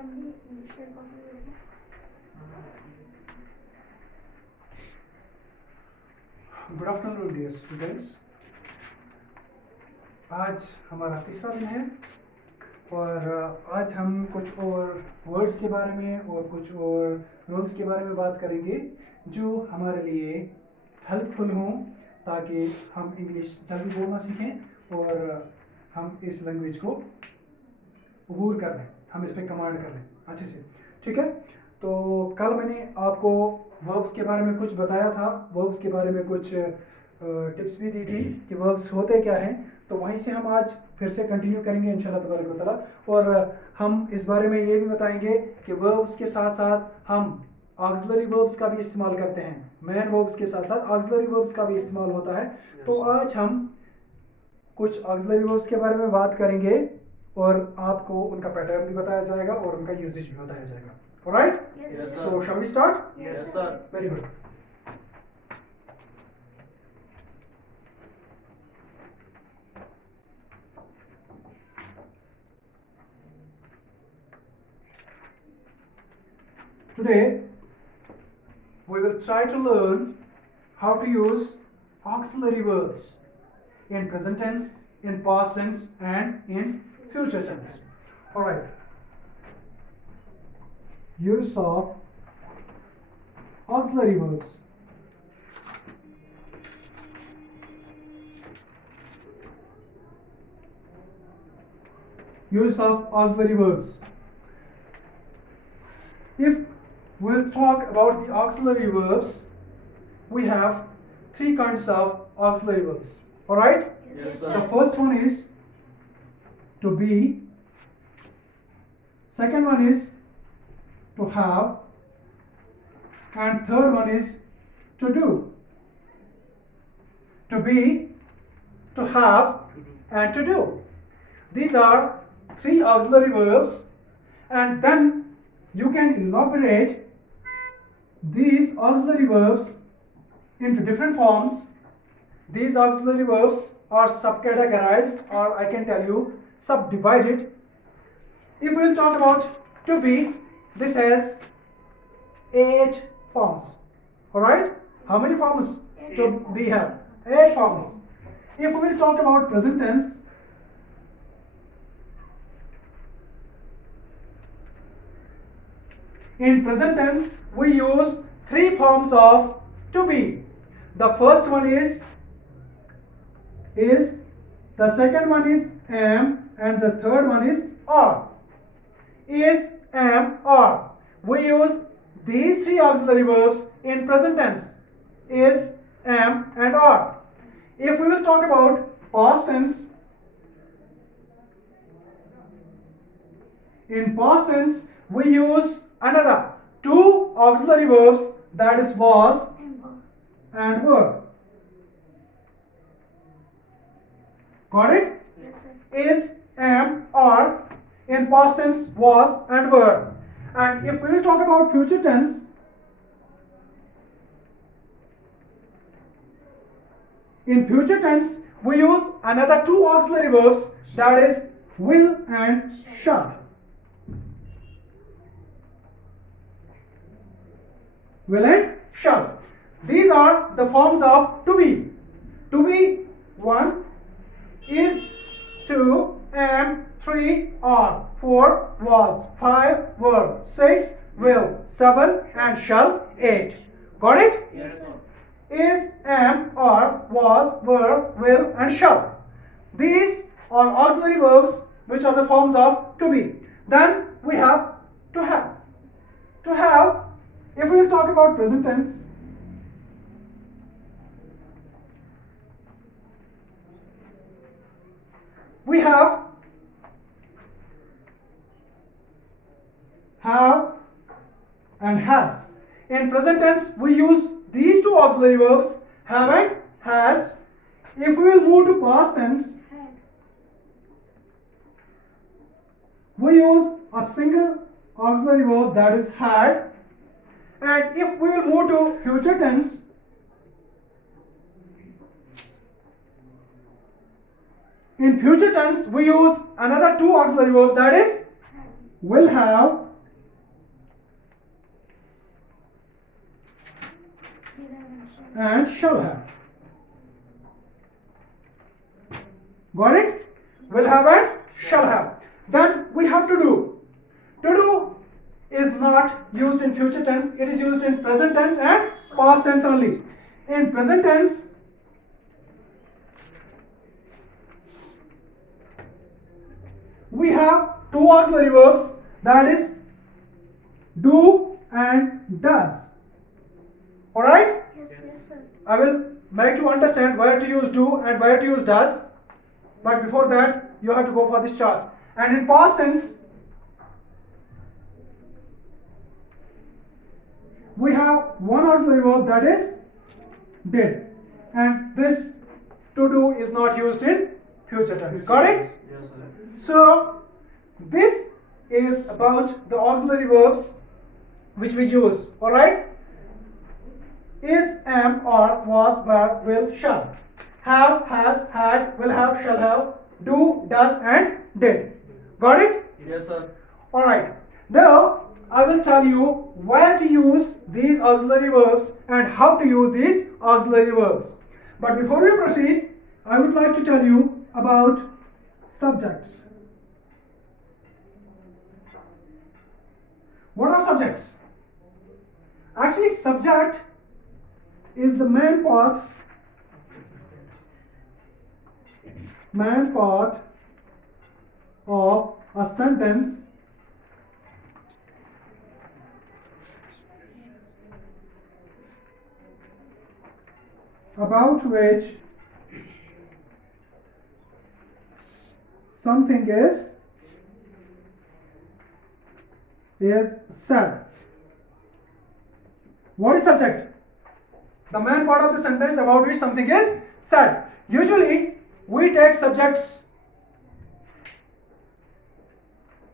Good afternoon dear students. आज हमारा तीसरा दिन है और आज हम कुछ और वर्ड्स के बारे में और कुछ और रूल्स के बारे में बात करेंगे जो हमारे लिए हेल्पफुल हों ताकि हम इंग्लिश जल्दी बोलना सीखें और हम इस लैंग्वेज को अबूर कर लें, हम इस पर कमांड कर लें अच्छे से। ठीक है, तो कल मैंने आपको वर्ब्स के बारे में कुछ बताया था, वर्ब्स के बारे में कुछ टिप्स भी दी थी कि वर्ब्स होते क्या हैं, तो वहीं से हम आज फिर से कंटिन्यू करेंगे इंशाल्लाह तबारक व तआला। और हम इस बारे में ये भी बताएंगे कि वर्ब्स के साथ साथ हम ऑक्सिलरी वर्ब्स का भी इस्तेमाल करते हैं, मेन वर्ब्स के साथ साथ ऑक्सिलरी वर्ब्स का भी इस्तेमाल होता है। तो आज हम कुछ ऑक्सिलरी वर्ब्स के बारे में बात करेंगे और आपको उनका पैटर्न भी बताया जाएगा और उनका यूजेज भी बताया जाएगा। Alright, so shall we start? Yes, sir. Very good. Today we will try to learn how to use auxiliary verbs in present tense, in past tense and in future tense. All right. Use of auxiliary verbs. Use of auxiliary verbs. If we'll talk about the auxiliary verbs, we have three kinds of auxiliary verbs. All right? Yes, The sir. first one is to be, second one is to have, and third one is to do. To be, to have, and to do. These are three auxiliary verbs, and then you can elaborate these auxiliary verbs into different forms. These auxiliary verbs are subcategorized, or I can tell you subdivided. If we will talk about to be, this has 8 forms. Alright? How many forms to be have? 8 forms. If we will talk about present tense, in present tense we use 3 forms of to be. The first one is, the second one is am, and the third one is are. Is, am, are. We use these 3 auxiliary verbs in present tense. Is, am, and are. If we will talk about past tense, in past tense we use another 2 auxiliary verbs, that is was and were. Got it? Yes, sir. Is, am, are. In past tense was and were. And if we will talk about future tense, in future tense we use another 2 auxiliary verbs, that is will and shall. Will and shall. These are the forms of to be. To be 1, is, 2, am, 3, are, 4, was, 5, were, 6, will, 7, and shall, 8. Got it? Yes, sir. Is, am, are, was, were, will, and shall. These are auxiliary verbs which are the forms of to be. Then we have to have. To have, if we will talk about present tense, we have and has. In present tense we use these 2 auxiliary verbs, have and has. If we will move to past tense, we use a single auxiliary verb, that is had. And if we will move to future tense, in future tense we use another 2 auxiliary verbs, that is will have and shall have. Got it? Will have and shall have. Then we have to do. To do is not used in future tense, it is used in present tense and past tense only. In present tense, we have two auxiliary verbs, that is do and does. Alright? Yes, sir. I will make you understand where to use do and where to use does. But before that, you have to go for this chart. And in past tense, we have one auxiliary verb, that is did. And this to do is not used in future tense. Got it? Yes, sir. So this is about the auxiliary verbs which we use. Alright? Is, am, or, was, were, will, shall. Have, has, had, will have, shall have, do, does, and did. Got it? Yes, sir. Alright. Now I will tell you where to use these auxiliary verbs and how to use these auxiliary verbs. But before we proceed, I would like to tell you about subjects. What are subjects? Actually, subject is the main part of a sentence about which something is said. What is subject? The main part of the sentence about which something is said. Usually we take subjects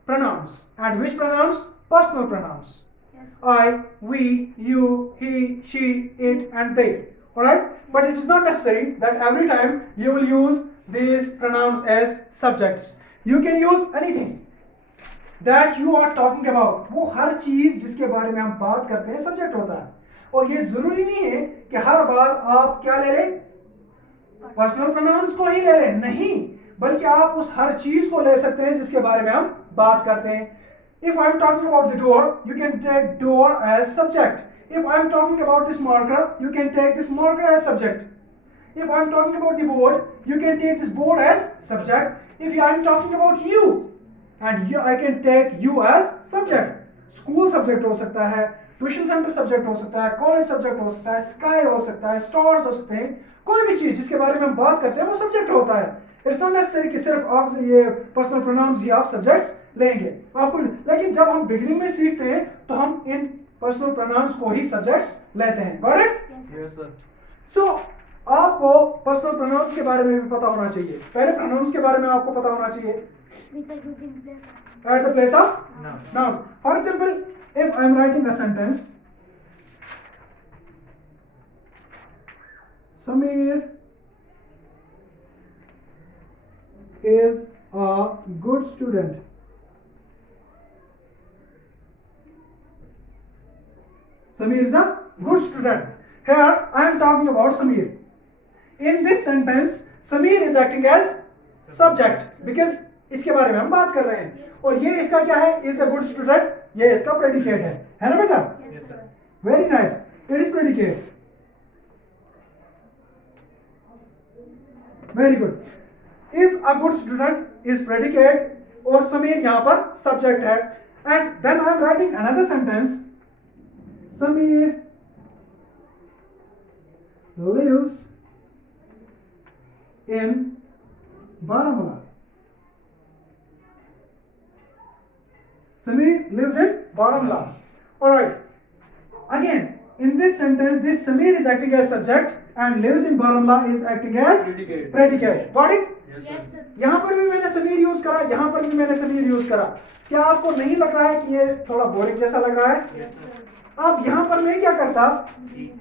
pronouns. And which pronouns? Personal pronouns. Yes. I, we, you, he, she, it, and they. Alright? But it is not necessary that every time you will use these pronouns as subjects. You can use anything that you are talking about. वो हर चीज जिसके बारे में हम बात करते हैं subject होता है. और ये जरूरी नहीं है कि हर बार आप क्या ले लें, पर्सनल प्रोनाउंस को ही ले लें. नहीं, बल्कि आप उस हर चीज को ले सकते हैं जिसके बारे में हम बात करते हैं. If I am talking about the door, you can take door as subject. If I am talking about this marker, you can take this marker as subject. If I am talking about the board, you can take this board as subject. If I am talking about you, and you, I can take you as subject. School subject हो सकता है, tuition centre subject हो सकता है, college subject हो सकता है, sky हो सकता है, स्टार्स हो सकते हैं. कोई भी चीज जिसके बारे में हम बात करते हैं वो सब्जेक्ट होता है. इट्स नॉट नेसेसरी कि सिर्फ ये पर्सनल प्रोनाउंस ही आप सब्जेक्ट्स लेंगे आपको. लेकिन जब हम बिगिनिंग में सीखते हैं तो हम इन पर्सनल प्रोनाउंस को ही सब्जेक्ट्स लेते हैं. Got it? Yes, sir. सो आपको पर्सनल प्रोनाउंस के बारे में भी पता होना चाहिए. पहले प्रोनाउंस के बारे में आपको पता होना चाहिए. With the using place of. At the place of No. nouns. For example, if I am writing a sentence, Samir is a good student. Samir is a good student. Here I am talking about Samir. In this sentence, Samir is acting as subject because इसके बारे में हम बात कर रहे हैं. और ये इसका क्या है? Is a good student. ये इसका predicate है ना बेटा? Yes, sir. Very nice. It is predicate. Very good. Is a good student is predicate और समीर यहाँ पर subject है. And then I am writing another sentence. Samir lives in Baramulla. Samir lives in Baramulla. Alright. Again, in this sentence, this Samir is acting as subject and lives in Baramulla is acting as Predicate. predicate. Got it? Yes, Yes, sir. sir. यहाँ पर भी मैंने Sameer use करा, यहाँ पर भी मैंने Sameer use करा. क्या आपको नहीं लग रहा है कि ये थोड़ा बोरिंग जैसा लग रहा है? Yes, sir. अब यहाँ पर मैं क्या करता,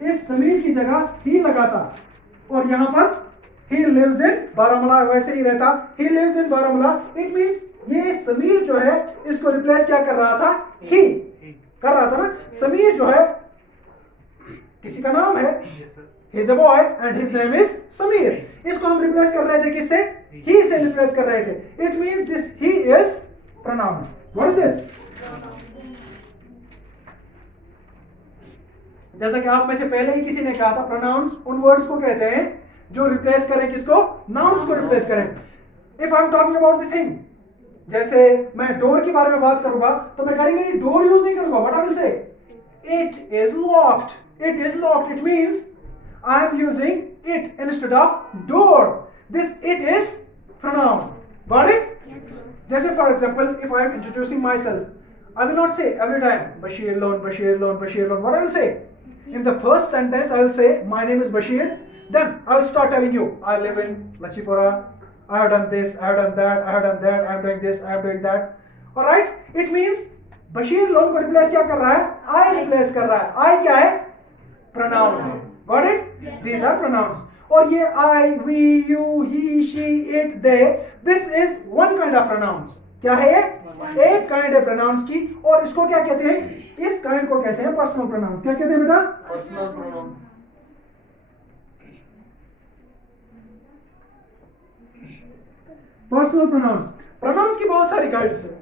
इस समीर की जगह ही लगाता और यहाँ पर he lives in बारामूला वैसे ही रहता. He lives in Baramulla. It means ये समीर जो है इसको रिप्लेस क्या कर रहा था? He कर रहा था ना. समीर जो है किसी का नाम है. Yes, sir. he is a boy and his name is Samir. इसको हम रिप्लेस कर रहे थे किससे? He से रिप्लेस कर रहे थे. It means this he is pronoun. What is this? जैसा कि आप में से पहले ही किसी ने कहा था, pronouns उन वर्ड्स को कहते हैं जो रिप्लेस करें किसको? Nouns को रिप्लेस करें. If I am talking about the thing, जैसे मैं डोर के बारे में बात करूंगा तो मैं करेंगे डोर यूज नहीं करूंगा. What I will say? It is locked. It is locked. It means I am using it instead of door. This it is pronoun. Got it? Yes, sir. Just for example, if I am introducing myself, I will not say every time Bashir Lone, Bashir Lone, Bashir Lone. What I will say? In the first sentence, I will say my name is Bashir. Then I will start telling you I live in Lachipura. I have done this. I have done that. I have done that. I am doing this. I am doing that. All right? It means Bashir loan को replace क्या कर रहा है? I replace कर रहा है. I क्या है? Pronoun है. Got it? Yes, These sir. are pronouns. और ये I, we, you, he, she, it, they. This is one kind of pronouns. क्या है ये? एक kind है pronouns की. और इसको क्या कहते हैं? इस kind को कहते हैं personal pronouns. क्या कहते हैं बेटा? Personal pronoun. Personal pronouns. Pronouns की बहुत सारी kinds हैं.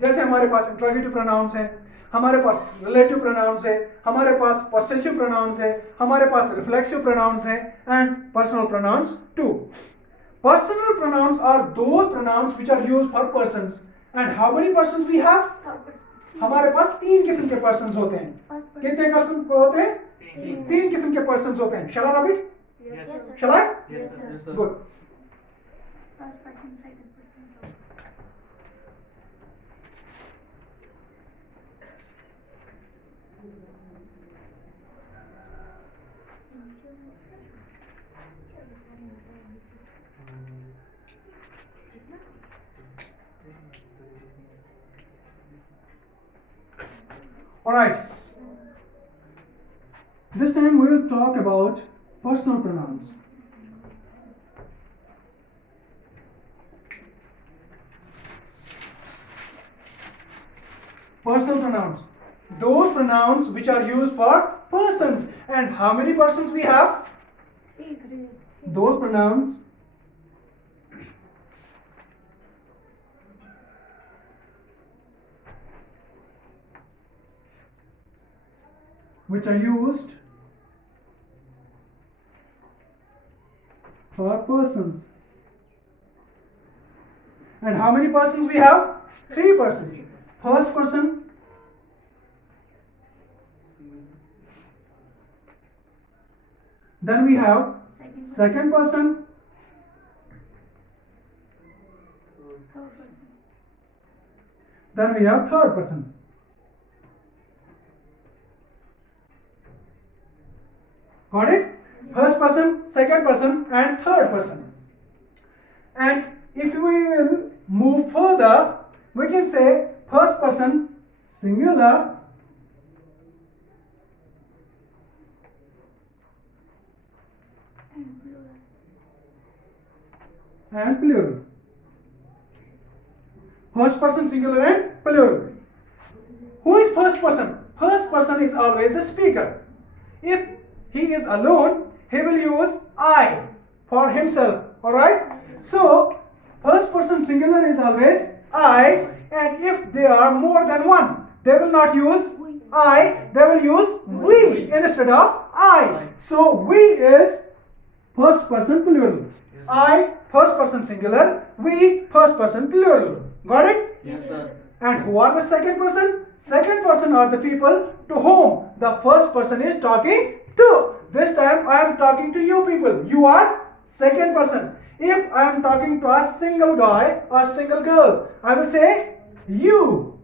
जैसे हमारे पास इंट्रोगेटिव प्रोनाउंस हैं, हमारे पास रिलेटिव प्रोनाउंस है, हमारे पास पोसेसिव प्रोनाउंस है, हमारे पास रिफ्लेक्सिव प्रोनाउंस है and personal pronoun too. Personal pronoun are those pronoun which are used for persons. And how many persons we have? हमारे पास तीन किस्म के पर्संस होते हैं. कितने पर्सन होते हैं? तीन किस्म के पर्संस होते हैं. Shall I repeat? Yes, sir. Shall I? Yes, sir. Yes, sir. Good. First person, second person. All right. This time we will talk about personal pronouns. Personal pronouns. Those pronouns which are used for persons. And how many persons we have? Three. Those pronouns which are used for persons. And how many persons we have? Three persons. First person, then we have second person, Third person. then we have third person. Got it? First person, second person and third person. And if we will move further, we can say first person singular, And plural. and plural. First person singular and plural. Who is first person? First person is always the speaker. If he is alone, he will use I for himself. Alright? So, first person singular is always I, and if they are more than one, they will not use I, they will use we instead of I. So, we is first person plural. Yes. I, first person singular, we, first person plural. Got it? Yes, sir. And who are the second person? Second person are the people to whom the first person is talking to. This time I am talking to you people. You are second person. If I am talking to a single guy or single girl, I will say you.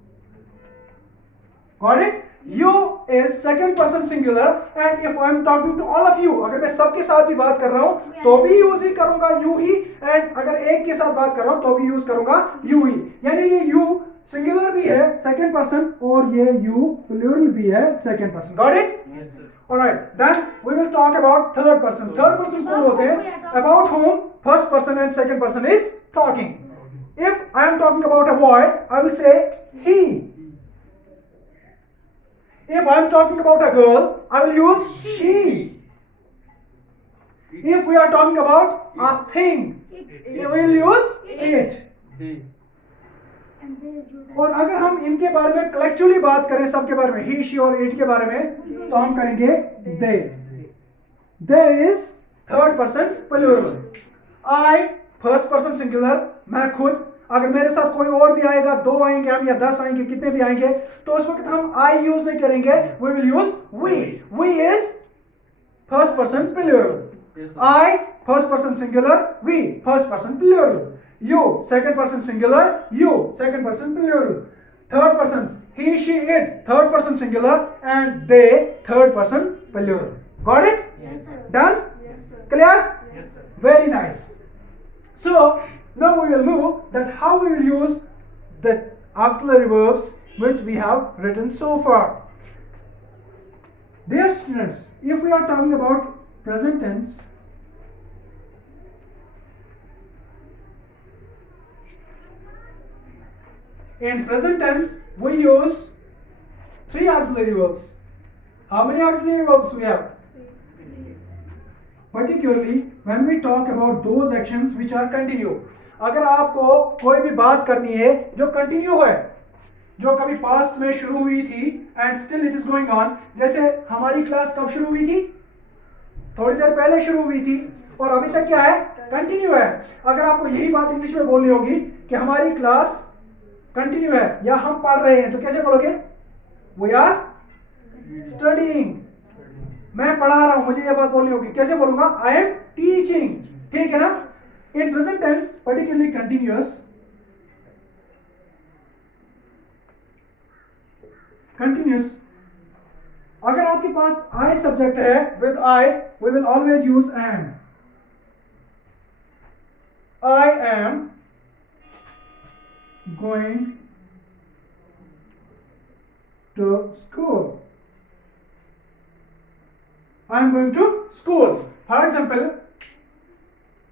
Got it? You is second person singular, and if I am talking to all of you, अगर मैं सबके साथ भी बात कर रहा हूँ तो भी यूज ही करूंगा you ही, and अगर एक के साथ बात कर रहा हूँ तो भी यूज करूंगा you ही. यानी ये you सिंगुलर भी है second person और ये you प्लूरल भी है second person. Got it? Yes, sir. Alright, then we will talk about third persons. Third persons कौन होते हैं? About whom first person and second person is talking. If I am talking about a boy, I will say he. If I am talking about a girl, I will use she. If we are talking about a thing, we will use it. They. And they use that. और अगर हम इनके बारे में collectively बात करें, सबके बारे में, ही, शी और इट के बारे में, तो हम कहेंगे they. They is third person plural. I first person singular, मैं खुद. अगर मेरे साथ कोई और भी आएगा, 2 आएंगे हम या 10 आएंगे, कितने भी आएंगे, तो उस वक्त हम I यूज नहीं करेंगे, we will use we. We is first person plural. Yes, sir. I first person singular, we first person plural. You second person singular, you second person plural. Third persons, he, she, it third person singular, and they third person plural. Got it? Yes, sir. Done? Yes, sir. Clear? Yes, sir. Very nice. So now we will move that how we will use the auxiliary verbs which we have written so far. Dear students, if we are talking about present tense, in present tense we use 3 auxiliary verbs. How many auxiliary verbs we have? Particularly when we talk about those actions which are continue. अगर आपको कोई भी बात करनी है जो continue है, जो कभी पास्ट में शुरू हुई थी and still it is going on, जैसे हमारी क्लास कब शुरू हुई थी, थोड़ी देर पहले शुरू हुई थी और अभी तक क्या है, कंटिन्यू है. अगर आपको यही बात इंग्लिश में बोलनी होगी कि हमारी क्लास कंटिन्यू है या हम पढ़ रहे हैं, तो कैसे बोलोगे? We are studying. मैं पढ़ा रहा हूं, मुझे यह बात बोलनी होगी, कैसे बोलूंगा? I am teaching. ठीक है ना? In present tense particularly continuous, अगर आपके पास आई सब्जेक्ट है, with I we will always use am. I am going to school. I am going to school. For example,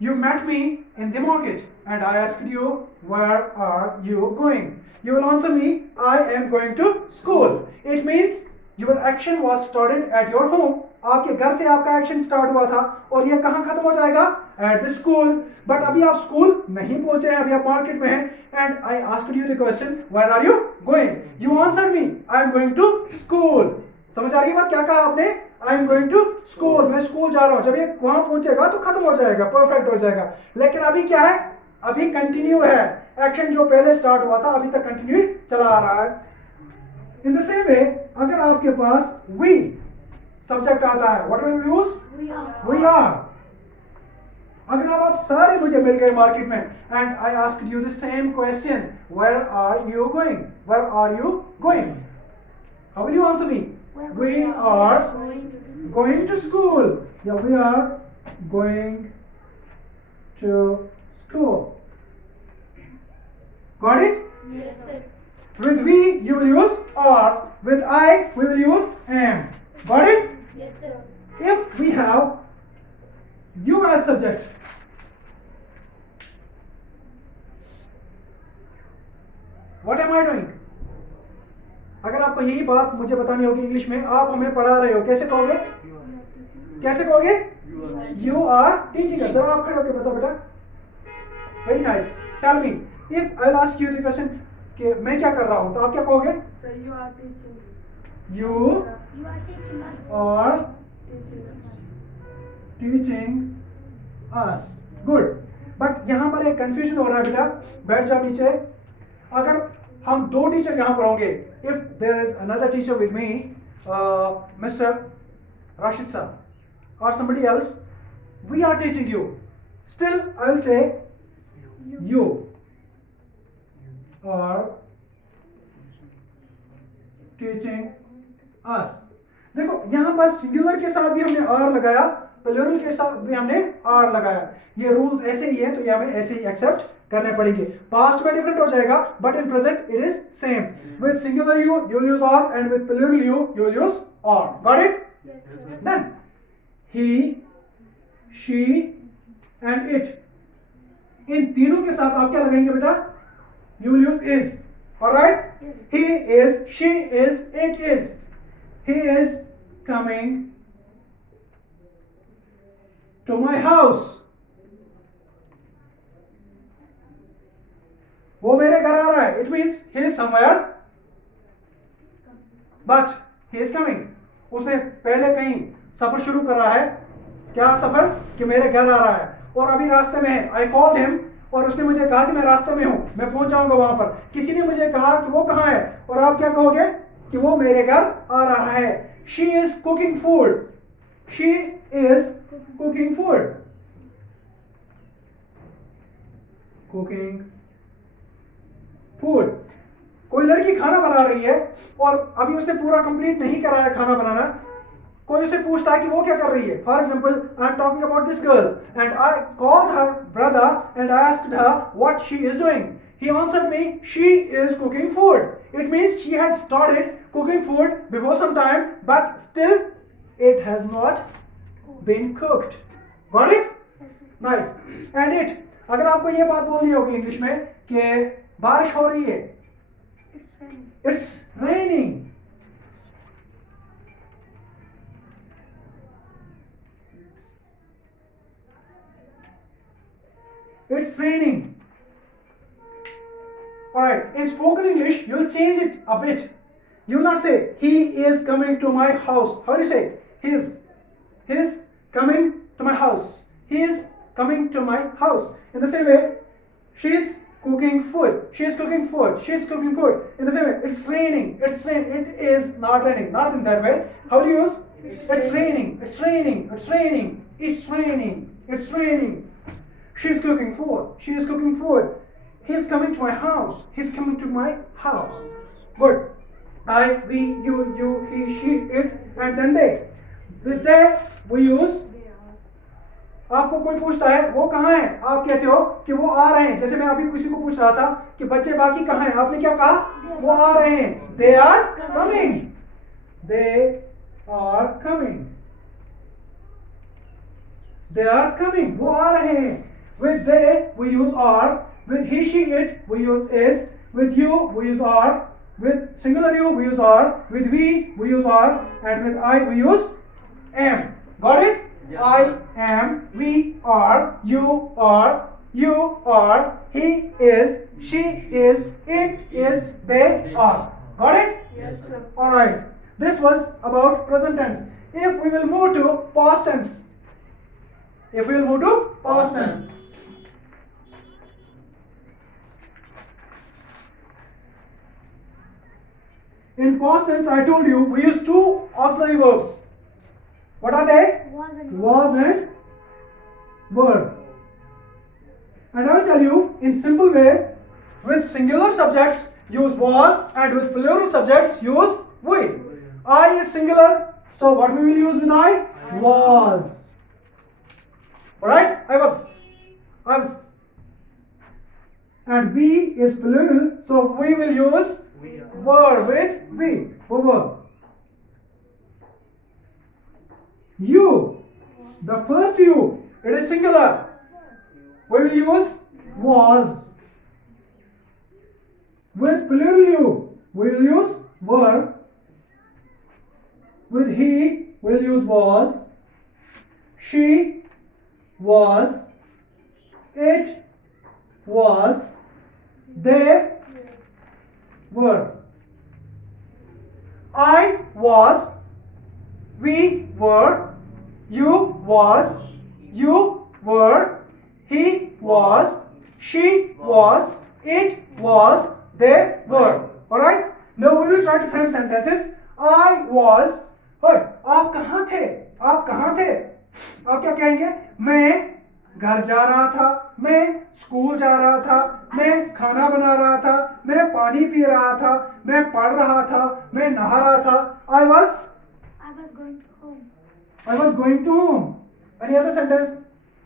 you met me in the market and I asked you, where are you going? You will answer me, I am going to school. It means your action was started at your home. आपके घर से आपका action start हुआ था और ये कहाँ खत्म हो जाएगा? At the school. But अभी आप स्कूल नहीं पहुंचे हैं, अभी आप मार्केट में हैं. And I asked you the question, where are you going? You answered me, I am going to school. समझ आ रही है बात? क्या कहा आपने? I am going to school. मैं स्कूल जा रहा हूं. जब ये वहां पहुंचेगा तो खत्म हो जाएगा, परफेक्ट हो जाएगा. लेकिन अभी क्या है? अभी कंटिन्यू है. एक्शन जो पहले स्टार्ट हुआ था अभी तक कंटिन्यू चला आ रहा है. इन द सेम वे, अगर आपके पास वी सब्जेक्ट आता है, what will use? We are. We are. अगर आप सारे मुझे मिल गए मार्केट में and I asked you the same question, where are you going? Where are you going? How will you answer me? We are going to school. Yeah, we are going to school. Got it? Yes, sir. With we, you will use are. With I, we will use am. Got it? Yes, sir. If we have you as subject, what am I doing? अगर आपको यही बात मुझे बतानी होगी English में, आप हमें पढ़ा रहे हो, कैसे कहोगे? कैसे कहोगे? You are teaching. जरा आप खड़े होकर बताओ बेटा. Very nice. Tell me, if I will ask you the question कि मैं क्या कर रहा हूं, तो आप क्या कहोगे? So you are teaching. You You are teaching us. Are Teaching us. Teaching us. Good. But यहां पर एक कंफ्यूजन हो रहा है बेटा. बैठ जाओ नीचे. अगर हम 2 टीचर यहां पर होंगे, if there is another teacher with me, Mr. Rashid sir or somebody else, we are teaching you. Still I will say you are teaching us. देखो यहां पर सिंगुलर के साथ भी हमने आर लगाया, प्लूरल के साथ भी हमने आर लगाया. ये रूल्स ऐसे ही है तो ये हमें ऐसे ही एक्सेप्ट करने पड़ेंगे. पास्ट में डिफरेंट हो जाएगा but in present it is same. With singular you will use are and with plural you will use are. Got it? Yes, sir. Then he, she and it, इन तीनों के साथ आप क्या लगाएंगे बेटा? You will use is. Alright? Yes. He is, she is, it is. He is coming to my house. वो मेरे घर आ रहा है. It means he is somewhere, but he is coming. उसने पहले कहीं सफर शुरू करा है. क्या सफर? कि मेरे घर आ रहा है और अभी रास्ते में है. I called him और उसने मुझे कहा कि मैं रास्ते में हूं, मैं पहुंच जाऊंगा वहां पर. किसी ने मुझे कहा कि वो कहां है और आप क्या कहोगे? कि वो मेरे घर आ रहा है. She is cooking food. She is cooking food. Cooking food. कोई लड़की खाना बना रही है और अभी उसने पूरा कंप्लीट नहीं करा है खाना बनाना. कोई उसे पूछता है कि वो क्या कर रही है. For example, I am talking about this girl and I called her brother and I asked her what she is doing. He answered me, she is cooking food. It means she had started cooking food before some time, but still it has not been cooked. Got it? Yes, sir. Nice. And it. अगर आपको ये बात बोलनी होगी English में कि बारिश हो रही है. It's raining. It's raining. It's raining. Alright, in spoken English, you'll change it a bit. You'll not say, he is coming to my house. How do you say? His. His coming to my house. He is coming to my house. In the same way, she's cooking food. She is cooking food. She is cooking food. In the same way, it's raining. It's raining. It is not raining. Not in that way. How do you use? It's raining. It's raining. It's raining. It's raining. It's raining. She's cooking food. She is cooking food. He's coming to my house. He's coming to my house. Good. I, we, you, he, she, it, and then they. With they, we use. आपको कोई पूछता है वो कहाँ है, आप कहते हो कि वो आ रहे हैं. जैसे मैं अभी किसी को पूछ रहा था कि बच्चे बाकी कहाँ हैं, आपने क्या कहा? वो आ रहे हैं. They are coming. They are coming. They are coming. वो आ रहे हैं. With they, we use are. With he, she, it, we use is. With you, we use are. With singular you, we use are. With we use are. And with I, we use am. Got it? Yes, I sir. am, we are, you are, he is, she is, it is, they are. Got it? Yes, sir. Alright. This was about present tense. If we will move to past tense. If we will move to past tense. In past tense, I told you we use two auxiliary verbs. What are they? Was and were. And I will tell you in simple way, with singular subjects use was and with plural subjects use we. I is singular, so what we will use with I? Was. Alright? I was. And we is plural, so we will use were with we. Were. You, the first you, it is singular. We will use was. With plural you, we will use were. With he, we will use was. She was. It was. They were. I was. We were. You was. You were. He was. She was. It was. They were. Alright? Now we will try to frame sentences. I was. आप कहाँ थे? आप कहाँ थे? आप क्या कहेंगे? मैं घर जा रहा था, मैं स्कूल जा रहा था, मैं खाना बना रहा था, मैं पानी पी रहा था, मैं पढ़ रहा था, मैं नहा रहा था. I was going to home. I was going to home. Any other sentence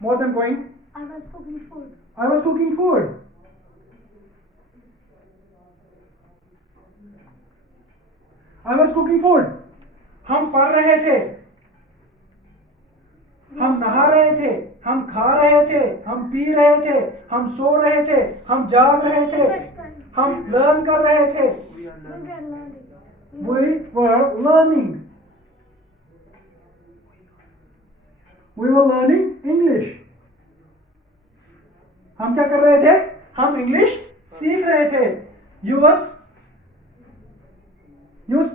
more than going? I was cooking food. I was cooking food. I was cooking food. हम पढ़ रहे थे, हम नहा रहे थे, हम खा रहे थे, हम पी रहे थे, हम सो रहे थे, हम जाग रहे थे, हम लर्न कर रहे थे. We are We learning. were learning. We were learning. We were learning English. हम क्या कर रहे थे? हम इंग्लिश सीख रहे थे. You was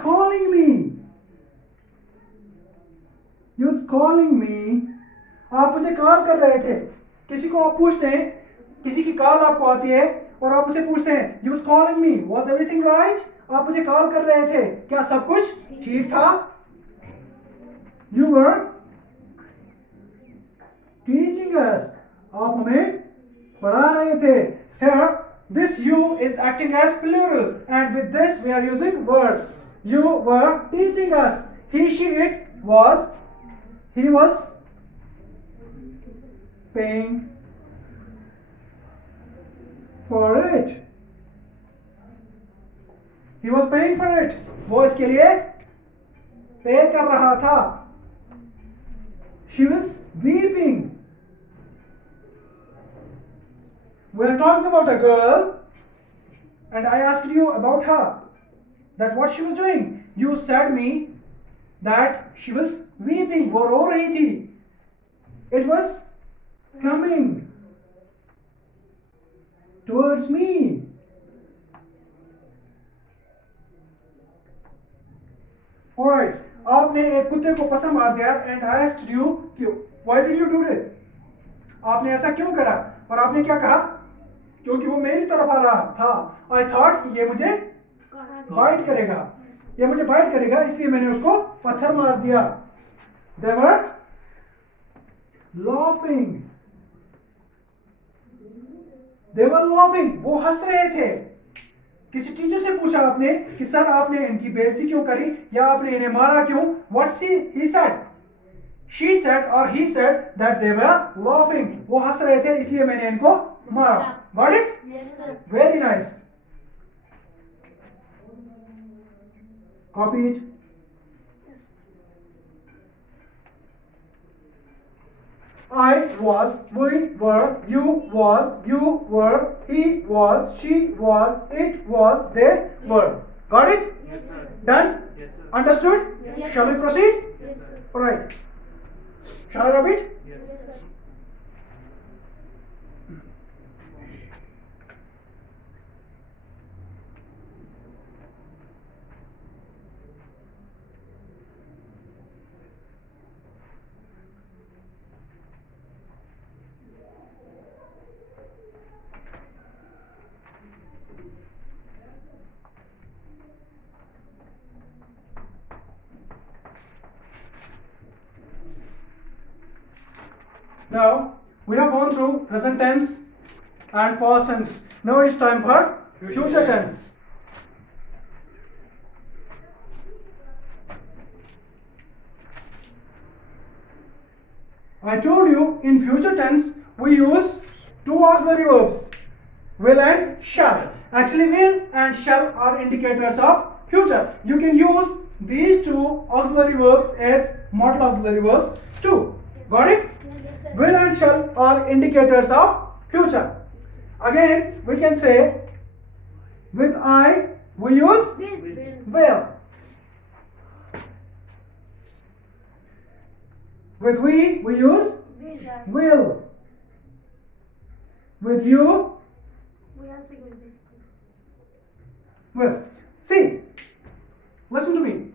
calling me. You was calling me. आप मुझे कॉल कर रहे थे. किसी को आप पूछते हैं, किसी की कॉल आपको आती है और आप उसे पूछते हैं, You was calling me. Was everything right? आप मुझे कॉल कर रहे थे. क्या सब कुछ ठीक था? You were teaching us. आप हमें पढ़ा रहे थे. Here, this you is acting as plural, and with this we are using word. You were teaching us. He, she, it was. He was paying for it. He was paying for it. वो इसके लिए पे कर रहा था. She was weeping. We are talking about a girl, and I asked you about her, that what she was doing. You said me that she was weeping. वो रो रही थी. It was coming towards me. Alright, आपने एक कुत्ते को पत्थर मार दिया and I asked you, why did you do it? आपने ऐसा क्यों करा? और आपने क्या कहा? क्योंकि वो मेरी तरफ आ रहा था. I thought कि ये मुझे बाइट करेगा. ये मुझे बाइट करेगा, इसलिए मैंने उसको पत्थर मार दिया. They were laughing. They were laughing. वो हंस रहे थे. किसी टीचर से पूछा आपने कि सर आपने इनकी बेइज्जती क्यों करी या आपने इन्हें मारा क्यों? What he said? She said or he said that they were laughing. वो हंस रहे थे इसलिए मैंने इनको मारा. Got it? Yes, sir. Very nice. Copy it. I was, we were, you was, you were, he was, she was, it was, they were. Got it? Yes, sir. Done? Yes, sir. Understood? Yes. Shall we proceed? Yes, sir. Alright. Shall I repeat? Yes. Yes, sir. Now, we have gone through present tense and past tense. Now it's time for future tense. I told you in future tense we use two auxiliary verbs, will and shall. Actually, will and shall are indicators of future. You can use these two auxiliary verbs as modal auxiliary verbs too. Got it? Yes, sir. Will and shall are indicators of future. Again, we can say with I we use will. With we use Vision. will. With you We also use it. will. See, listen to me.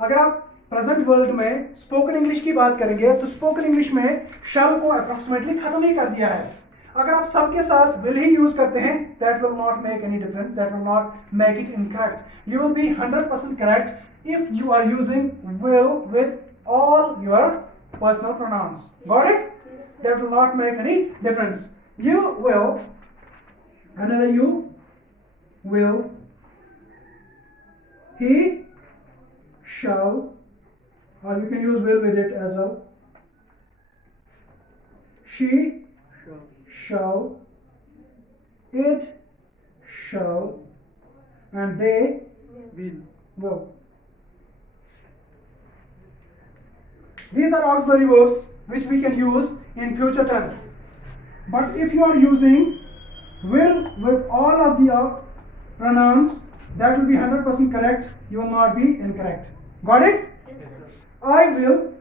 अगर आप present world में spoken English की बात करेंगे तो spoken English में शैल को approximately खत्म ही कर दिया है. अगर आप सबके साथ will ही यूज करते हैं, that will not make any difference, that will not make it incorrect. You will be 100% correct if you are using will with all your personal pronouns. Got it? Yes, sir. That will not make any difference. You will, another you will, he shall, or you can use will with it as well. She shall, it shall, and they Will. will. These are auxiliary verbs which we can use in future tense. But if you are using will with all of the pronouns, that will be 100% correct. You will not be incorrect. Got it? Yes, Yes, sir. sir. I will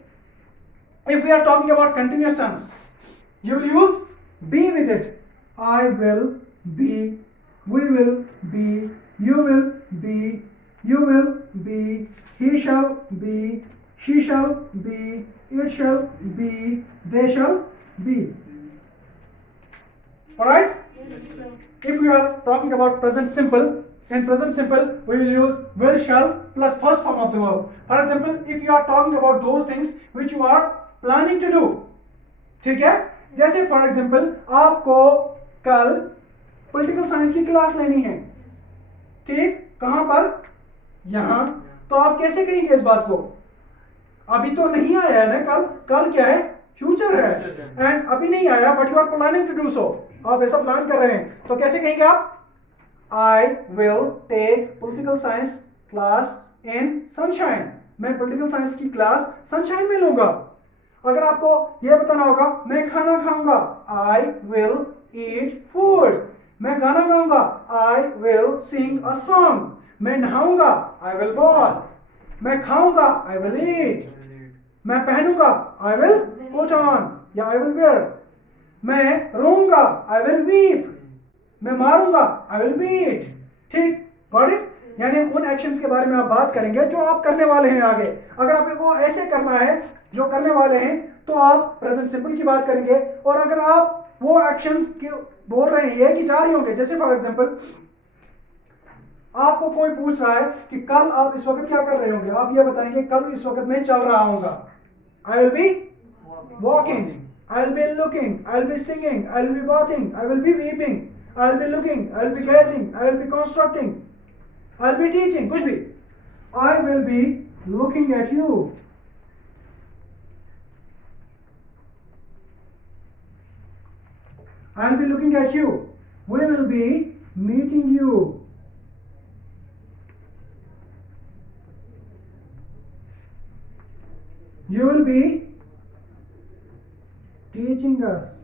If we are talking about continuous tense, you will use be with it. I will be, we will be, you will be, you will be, he shall be, she shall be, it shall be, they shall be. Alright? Yes, sir. If we are talking about present simple, in present simple we will use will, shall plus first form of the verb. For example, if you are talking about those things which you are planning to do, ठीक है? जैसे for example आपको कल political science की class लेनी है, ठीक? कहां पर? यहां. तो आप कैसे कहेंगे इस बात को? अभी तो नहीं आया है ना कल. कल क्या है? फ्यूचर है. एंड अभी नहीं आया but you are planning to do so. आप ऐसा प्लान कर रहे हैं, तो कैसे कहेंगे आप? I will take political science class in sunshine. मैं political science की क्लास sunshine में लूंगा. अगर आपको यह बताना होगा मैं खाना खाऊंगा, I will eat food. मैं गाना गाऊंगा, I will sing a song. मैं नहाऊंगा, I will bath. मैं खाऊंगा, I will eat. मैं पहनूंगा, I will put on या I will wear. मैं रोऊंगा, I will weep. मैं मारूंगा, I will beat. ठीक? Got it? यानी उन एक्शंस के बारे में आप बात करेंगे जो आप करने वाले हैं आगे. अगर आप वो ऐसे करना है जो करने वाले हैं तो आप प्रेजेंट सिंपल की बात करेंगे. और अगर आप वो एक्शंस के बोल रहे हैं ये कि जा रही होंगे, जैसे फॉर एग्जांपल आपको कोई पूछ रहा है कि कल आप इस वक्त क्या कर रहे होंगे, आप ये बताएंगे कल इस वक्त मैं चल रहा हूंगा. I will be walking, I will be looking, I will be singing, I will be bathing, I will be weeping, I will be looking, I will be gazing, I will be constructing, I will be teaching, कुछ भी. I will be looking at you. I will be looking at you. We will be meeting you. You will be teaching us.